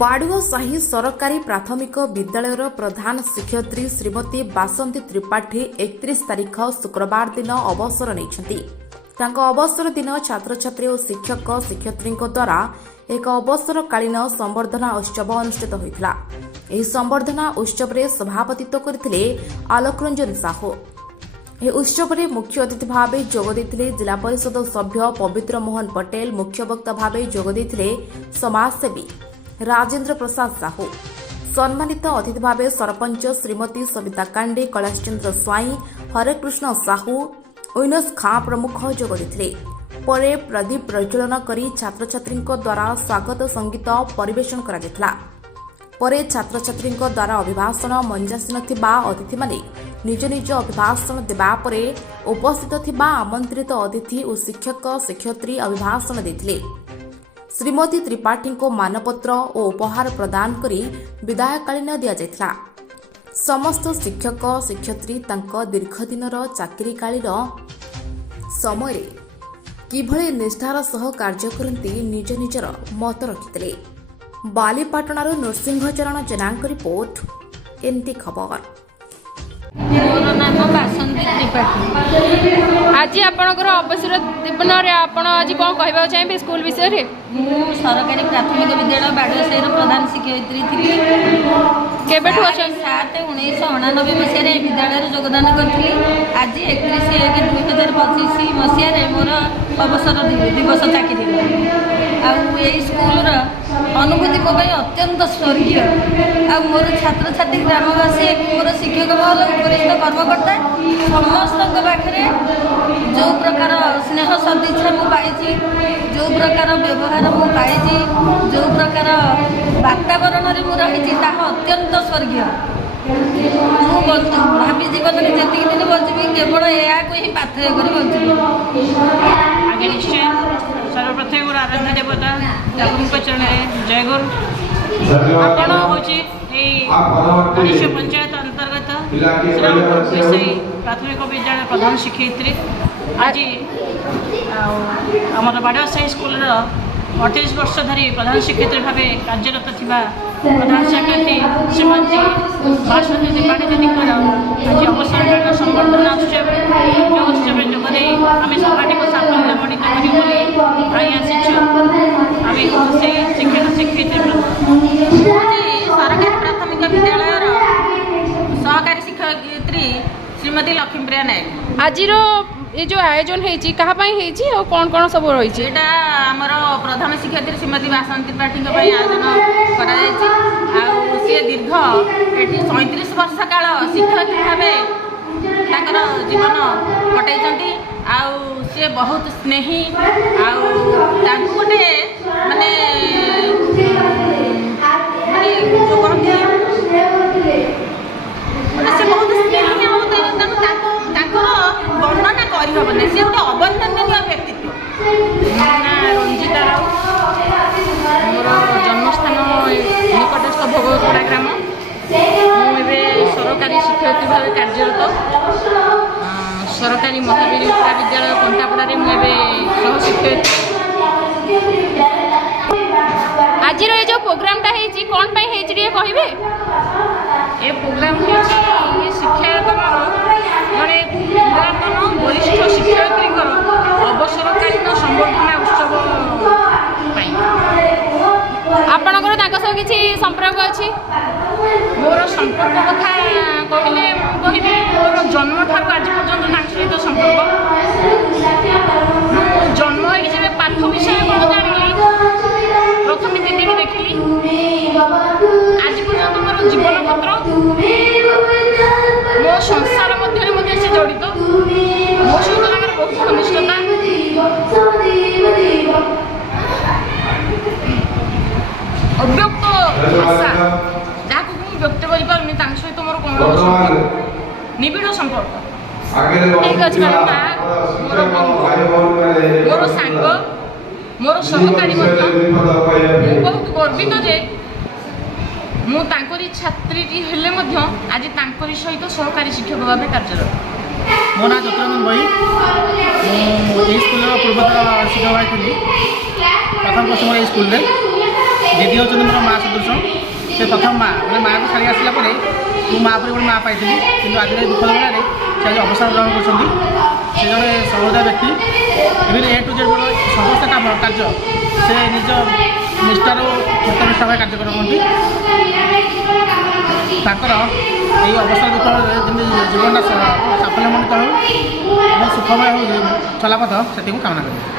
बाड़ुओ साही सरकारी प्राथमिक विद्यालयर प्रधान शिक्षयित्री श्रीमती बासंती त्रिपाठी 31 तारिख शुक्रवार दिन अवसर नहीं। अवसर दिन छात्र छात्री और शिक्षक शिक्षयित्री द्वारा एक अवसरकालीन संबर्धना उत्सव अनुष्ठित होता। संबर्धना उत्सव में सभापतित्व करते आलोक रंजन साहू। उत्सव में मुख्य अतिथि भाव जोगदे जिला परिषद सभ्य पवित्र मोहन पटेल, मुख्य वक्ता भाव जोगदे समाजसेवी राजेंद्र प्रसाद साहू, सम्मानित अतिथि भाव सरपंच श्रीमती सविता कांडे, कैलाश चंद्र स्वाई, हरेकृष्ण साहू, उइनस खां प्रमुख जोगदे। परे प्रदीप प्रज्वलन करी छात्र छात्री द्वारा स्वागत संगीत परिवेशन करा। परे छात्र छात्री द्वारा अभिभाषण मंजासीन थिबा अतिथि माने निज निज अभिभाषण देबा परे उपस्थित थिबा आमंत्रित अतिथि और शिक्षक शिक्षयित्री अभिभाषण देथिले। श्रीमती त्रिपाठी को मानपत्र और उपहार प्रदान करी विदायकालीन दिया जायथिला। समस्त शिक्षक शिक्षयित्री तांको दीर्घदिनर चाकरी कालीर समय किभଳି निष्ठार सह कार्य करती निज निजर मत रखिते। बालीपाटणार नरसिंहचरण जेनांक रिपोर्ट एनटी खबर। मोर नाम बासंती त्रिपाठी। आज आपणकर अवसर दीपन आप आज कौन कहवा चाहिए स्कूल विषय रे? मु सरकारी प्राथमिक विद्यालय बाड़ुओसाही प्रधान शिक्षयित्री थी। केबे 7/1999 मसीह विद्यालय योगदान करी। आज 31/1/2025 मसीह मोर अवसर दिवस चाकरी स्कूल अनुभूति मो अत्यंत स्वर्गीय। मोर छात्र छात्री ग्रामवासी मोर शिक्षक महल उपरिष्ट कर्मकर्ता समस्त पाखे जो प्रकार स्नेह सदिच्छा मुझे, जो प्रकार व्यवहार मुझे, जो प्रकार वातावरण में रही अत्यंत स्वर्गीय। भावी जीवन में जी दिन बची केवल या पाथेय कर आगे निश्चय सर्वप्रथम मोर आराध्य देवता ठाकुर चरण जय गुरु। आपण हूँ पंचायत अंतर्गत श्रीरामपुर प्राथमिक विद्यालय प्रधान शिक्षयित्री। आज आम बाड़ुओसाही स्कूल 28 वर्ष धरी प्रधान शिक्षयित्री भाव कार्यरत थिबा प्रधान शिक्षयित्री श्रीमती बासंती त्रिपाठी दीदीकर आज अवसर संबर्धना उत्सव जो उत्सव जोगदे आम सभाटी को साफल्यमंडित आसी शिक्षक शिक्षयित्री सरकारी प्राथमिक विद्यालय सहकारी शिक्षयित्री श्रीमती लक्ष्मीप्रिया नायक। आज ये जो आयोजन है कौन कौन सब रही? आमर प्रधान शिक्षयित्री श्रीमती बासंती त्रिपाठी आयोजन कर दीर्घ ये 37 वर्ष काल शिक्षयित्री भाव जीवन कटाई। सी बहुत स्नेही गोटे माने जो कहते से बहुत स्नेही वर्णना करहबन। सी गोटे अवर्णनीय व्यक्तित्व। रंजिता राव, मोर जन्मस्थान निकटस्थ भोगवतोड़ा ग्राम। मुझे सरकारी शिक्षयित्री भाव कार्यरत सरकारी महावीर उच्च विद्यालय कंटापड़ा मुझे सह शिक्षयित्री। आज जो प्रोग्रामटा है कौन कहे? ये प्रोग्राम शिक्षायत जड़े पुरातन वरिष्ठ शिक्षयित्री अवसरकालीन संबर्धना उत्सव। आपणकर सब किसी संपर्क अच्छी? मोर संपर्क कथा कहले कहि मोर जन्म ठार आज पर्यंत सहित संपर्क। जन्म हो पाठ विषय कौन जानी प्रथम दीदी की देखिली आज पर्यंत मोर जीवन पत्र मो संसार मध्य से जड़ित। मो सहित बहुत घनिष्ठता अव्यक्त भाषा जहाँ को व्यक्त करें सहित मोर कौन निबिड़ संपर्क। ठीक अच्छे मोर मोर सांग मोर सहकारी बहुत गर्वित जे मुझे छात्री हेले आज सहित सहकारी शिक्षक भाव कार्यरत। मो ना चतुरंजन भाई स्कूल पूर्वतन शिक्षक भाई थी प्रथम वर्ष मोर स्कूल दीदी होती मोर माँ सदृश ସେ ପ୍ରଥମ ମା ମାନେ ମାଆକୁ ଛାଡ଼ି ଆସିଲା ପରେ ମୁଁ ମା ପରେ ଗୋଟେ ମା ପାଇଥିଲି, କିନ୍ତୁ ଆଜିର ଏଇ ଦୁଃଖ ବେଳାରେ ସେ ଆଜି ଅବସର ଗ୍ରହଣ କରୁଛନ୍ତି। ସେ ଜଣେ ସହୃଦୟ ବ୍ୟକ୍ତି, ଇଭିନ୍ A to Z ସମସ୍ତ କାର୍ଯ୍ୟ ସେ ନିଜ ନିଷ୍ଠାର କର୍ତ୍ତବ୍ୟ ଭାବେ କାର୍ଯ୍ୟ କରନ୍ତି। ତାଙ୍କର ଏହି ଅବସର ଦୁଃଖରେ ଯେମିତି ଜୀବନଟା ସାଫଲ୍ୟମଣ୍ଡିତ ହେଉ ଏବଂ ସୁଖମୟ ହେଉ ଚଲାପଥ ସେତିକି କାମନା କରେ।